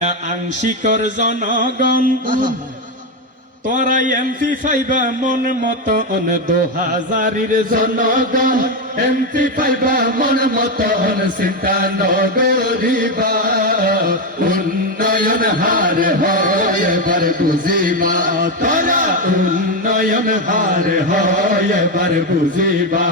আংশিকর জনগণ তোরা এমপি পাইবা মন মতন 2000-এর জনগণ এমপি পাইবা মন মতন চিন্তা নগরিবা উন্নয়ন হার হয় এবার বুঝিবা তোরা উন্নয়ন হার হয় এবার বুঝিবা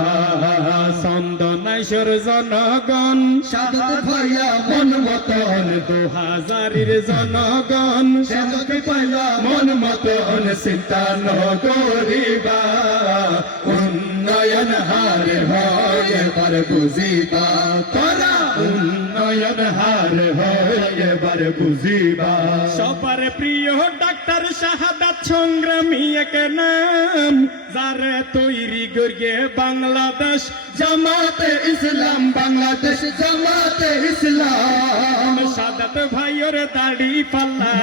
চন্দনাইশ্বর জনগণ সাদত ভাইয়া মন মতন 2000-এর জনগণ সাদত পাইলা মন মতন চিন্তা নগরিবা উন্নয়ন হার হয় এবার বুঝিবা তোরা উন্নয়ন হার হয় এবার বুঝিবা সবার প্রিয় ডাক্তার শাহাদাত সংগ্রামী এক নাম যারে তৈরি করিয়ে বাংলাদেশ জামাতে ইসলাম বাংলাদেশ জামাতে ইসলাম শাহাদাত ভাইয়ের দাড়ি পাল্লা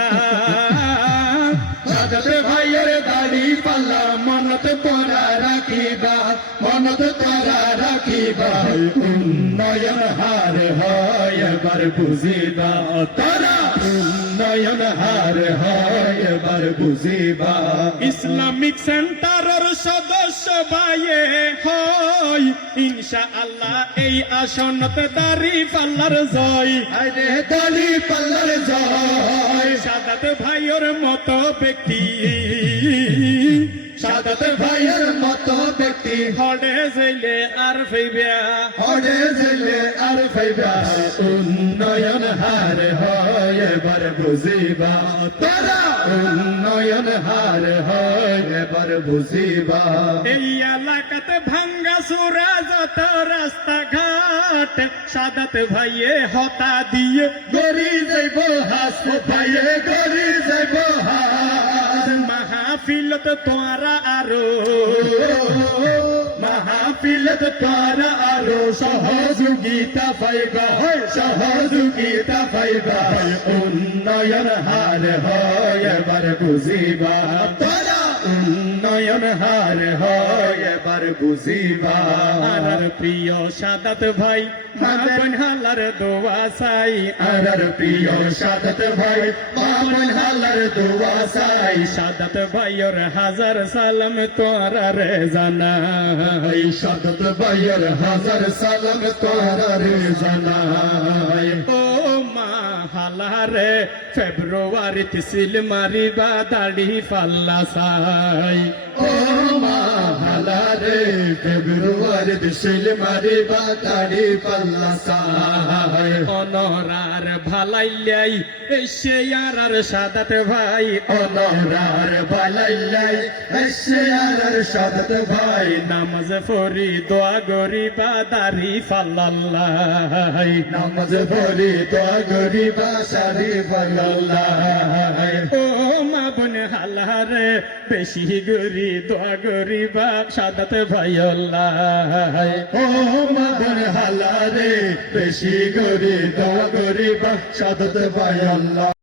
শাহাদাত ভাইয়ের দাড়ি পাল্লা মনত তোরা রাখিবা মনত তোরা রাখিবা উন্নয়ন হার হয় এবার বুঝিবা তোরা উন্নয়ন হার হয় এবার বুঝিবা ইসলামিক সেন্টারের সদস্য ভাইয়ে হয় ইনশাআল্লাহ এই আসনত দাড়ি পাল্লার জয় আরে দাড়ি পাল্লার জয় শাহাদাত ভাইয়ের মতো ব্যক্তি সাদত ভাইয়ের মতো ব্যক্তি হড়ে জেলে আর ফেইবা হড়ে জেলে আর ফাইবা উন্নয়ন হার হয় এবার বুঝিবা তারা উন্নয়ন হার হয় এবার বুঝিবা এই এলাকাতে ভাঙ্গা চুরা যত রাস্তাঘাট শাহাদাত ভাইয়ে হতা দিয়ে গরি যাইব হাস ভাইয়ে গরি যাইব হাস মাহফিলত তোরা আরো মাহফিলত তারা আরো সহযোগিতা পাইবা সহযোগিতা পাইবা উন্নয়ন হার হয় এবার বুঝিবা তারা উন্নয়ন হার হয় এবার বুঝিবা আর প্রিয় শাহাদাত ভাই মাবন হালার দোয়া চাই আর প্রিয় সাদত ভাই মাবন হালার দোয়া চাই শাহাদাত ভাইয়ের হাজার সালাম তোরা রে জানাই সাদত ভাইয়ের হাজার সালাম তোরা রে জানাই ও মা হালারে ফেব্রুয়ারিতে সিল মারিবা দাড়ি পাল্লা চাই ও মা হালারে ফেব্রুয়ারি দিশিল মারিবা দাড়ি পাল্লা সাহায় অনরার ভালাইলাই এসে আর শাহাদাত ভাই অনরার বালাইলাই এসে আর সাদত ভাই নামাজ পড়ি দোয়া গরিবা দাড়ি পাল্লাই নামাজ পড়ি দোয়া গরিবা সারি পাল্লাই ও মা বোন হালারে বেশি গরি দোয়া গরিবা শাহাদাত ভাই আল্লাহ ও মা বোন হালারে বেশি গরি দোয়া গরিবা সাদত ভাই আল্লাহ